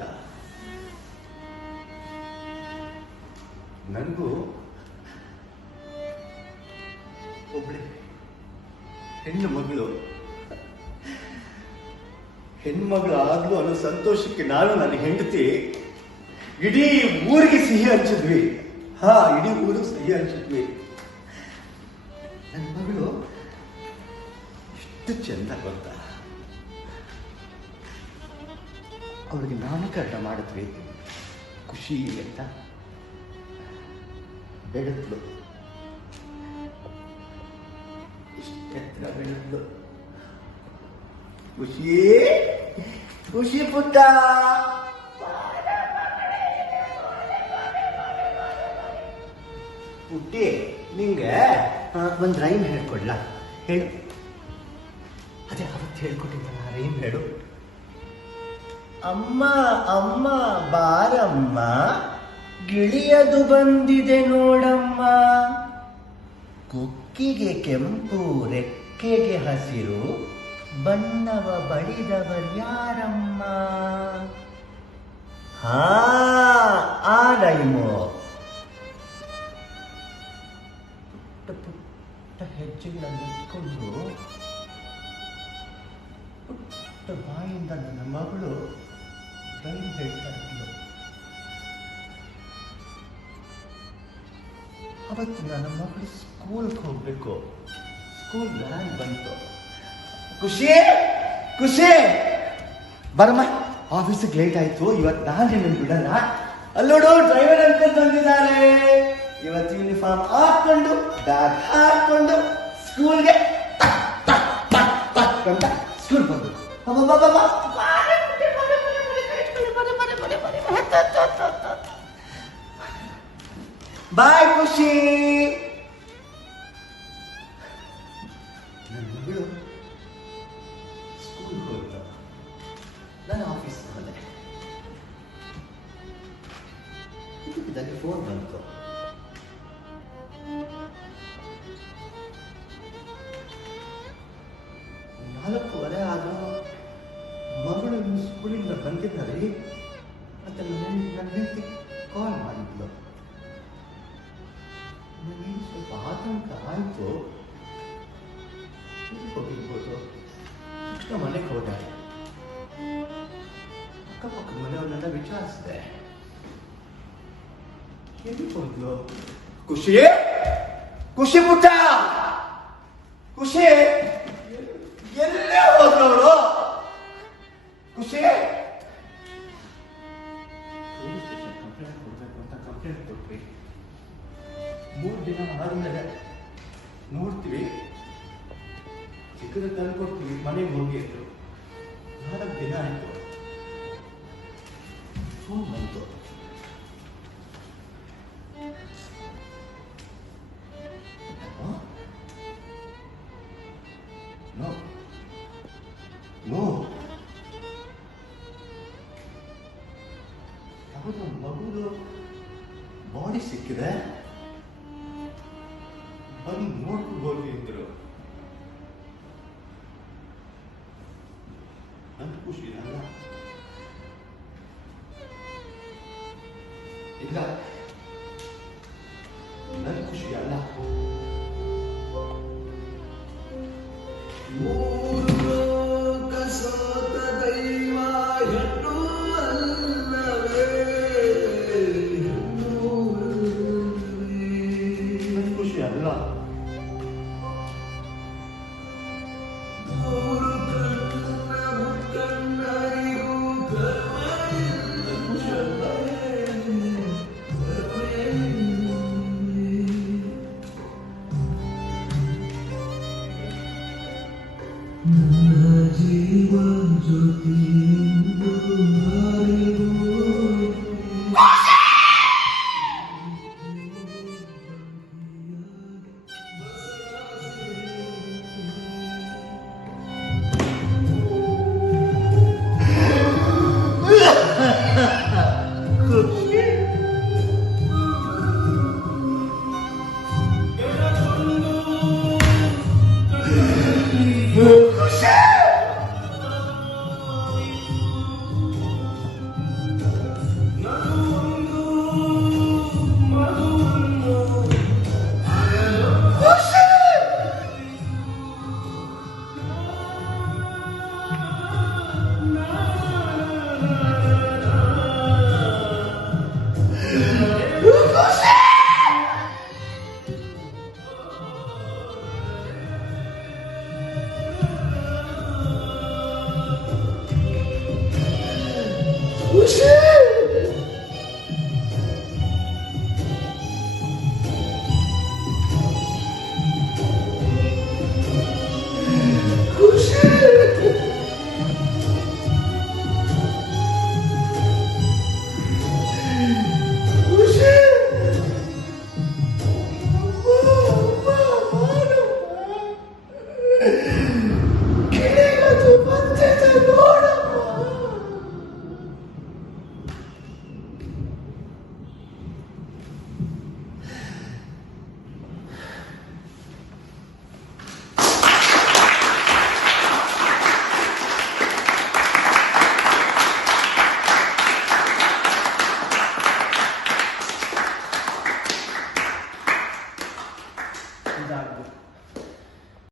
ಗೊತ್ತಾ, ನನಗೂ ಒಬ್ಳೆ ಹೆಣ್ಮಗಳು ಆದ್ಲು ಅನ್ನೋ ಸಂತೋಷಕ್ಕೆ ನಾನು ನನ್ನ ಹೆಂಡತಿ ಇಡೀ ಊರಿಗೆ ಸಿಹಿ ಹಂಚಿದ್ವಿ. ಇಡೀ ಊರಿಗೆ ಸಿಹಿ ಹಂಚಿದ್ವಿ. ನನ್ನ ಮಗಳು ಎಷ್ಟು ಚೆಂದ ಗೊತ್ತಾ, ಅವಳಿಗೆ ನಾಮಕರಣ ಮಾಡಿದ್ವಿ. ಖುಷಿ ಅಂತ ಬೆಳೆದ್ಲು, ಇಷ್ಟೆತ್ರ ಬೆಳೆದ್ಲು. ಖುಷಿ ಪುಟ್ಟ, ಪುಟ್ಟಿ ನಿಂಗೆ ಒಂದು ರೈಮ್ ಹೇಳ್ಕೊಡ್ಲಾ? ಹೇಳು. ಅದೇ ಅವತ್ತು ಹೇಳ್ಕೊಟ್ಟಿದ್ದಲ್ಲ, ರೈಮ್ ಹೇಳು. ಅಮ್ಮ ಅಮ್ಮ ಬಾರಮ್ಮ, ಗಿಳಿಯದು ಬಂದಿದೆ ನೋಡಮ್ಮ, ಕೊಕ್ಕಿಗೆ ಕೆಂಪು ರೆಕ್ಕೆಗೆ ಹಸಿರು, ಬಣ್ಣವ ಬಳಿದವರ್ಯಾರಮ್ಮ. ಆ ರೈಮು. ಪುಟ್ಟ ಪುಟ್ಟ ಹೆಜ್ಜೆಗಳನ್ನು ಇಟ್ಕೊಂಡು ಪುಟ್ಟ ಬಾಯಿಂದ ನನ್ನ ಮಗಳು ರೈಮ್ ಹೇಳ್ತಾ ಇದ್ಲು. ಅವತ್ತು ನನ್ನ ಮಗಳು ಸ್ಕೂಲ್ಗೆ ಹೋಗ್ಬೇಕು. ಸ್ಕೂಲ್ ವ್ಯಾನ್ ಬಂತು. ಖುಷಿ ಬರಮ್ಮ, ಆಫೀಸಿಗೆ ಲೇಟ್ ಆಯ್ತು, ಇವತ್ತು ನಾನು ನಿನ್ನ ಬಿಡಲ್ಲ. ಅಲ್ಲೋಡು, ಡ್ರೈವರ್ ಅಂಕಲ್ ಬಂದಿದ್ದಾರೆ. ಇವತ್ತು ಯೂನಿಫಾರ್ಮ್ ಹಾಕೊಂಡು ಬ್ಯಾಗ್ ಹಾಕೊಂಡು ಸ್ಕೂಲ್ಗೆ ಅಂತ ಸ್ಕೂಲ್ ಬಂದು ಬಾಯ್ ಖುಷಿ. ನನ್ನ ಮಗಳು ಸ್ಕೂಲ್ಗೆ ಹೋಯ್ತು, ನಾನು ಆಫೀಸ್ ಹೋದೆ. ಇದಕ್ಕೆ ಫೋನ್ ಬಂತು. ನಾಲ್ಕೂವರೆ ಆದರೂ ಮಗಳು ಸ್ಕೂಲಿಂದ ಬಂದಿದ್ದಾರೆ ಅಂತ ನನ್ನ ಹೆಂಡತಿ ಕಾಲ್ ಮಾಡಿದ್ಲು. ನನಗೆ ಸ್ವಲ್ಪ ಆತಂಕ ಆಯಿತು. ಹೋಗಿರ್ಬೋದು. ತಕ್ಷಣ ಮನೆಗೆ ಹೋದೆ. ಅಕ್ಕಪಕ್ಕ ಮನೆಯವನ್ನೆಲ್ಲ ವಿಚಾರಿಸಿದೆ. ಎಲ್ಲಿ ಹೋದ್ಲು? ಖುಷಿ ಪುಟ್ಟ, ಖುಷಿ ಎಲ್ಲೇ ಹೋದ್ಲವಳು? ಖುಷಿ ಪೊಲೀಸ್ ಸ್ಟೇಷನ್ ಕಂಪ್ಲೇಂಟ್ ಕೊಡ್ಬೇಕು ಅಂತ ಕಂಪ್ಲೇಂಟ್ ಕೊಟ್ವಿ. 3 ದಿನ ಆದ್ಮೇಲೆ ನೋಡ್ತೀವಿ, ಚಿಕ್ಕದ ತಂದ್ಕೊಡ್ತೀವಿ, ಮನೆಗೆ ಹೋಗಿ ಅಂದ್ರು. 4 ದಿನ ಆಯ್ತು, ಫೋನ್ ಬಂತು. ಯಾವುದೋ ಮಗುದು ಬಾಡಿ ಸಿಕ್ಕಿದೆ, ಬನ್ನಿ ನೋಡ್ಕೊಂಡು ಹೋಗಿ ಅಂದರು. ನನ್ನ ಖುಷಿ ಅಲ್ಲ, ಇಲ್ಲ ನನ್ನ ಖುಷಿ ಅಲ್ಲ. जीवन ज्योति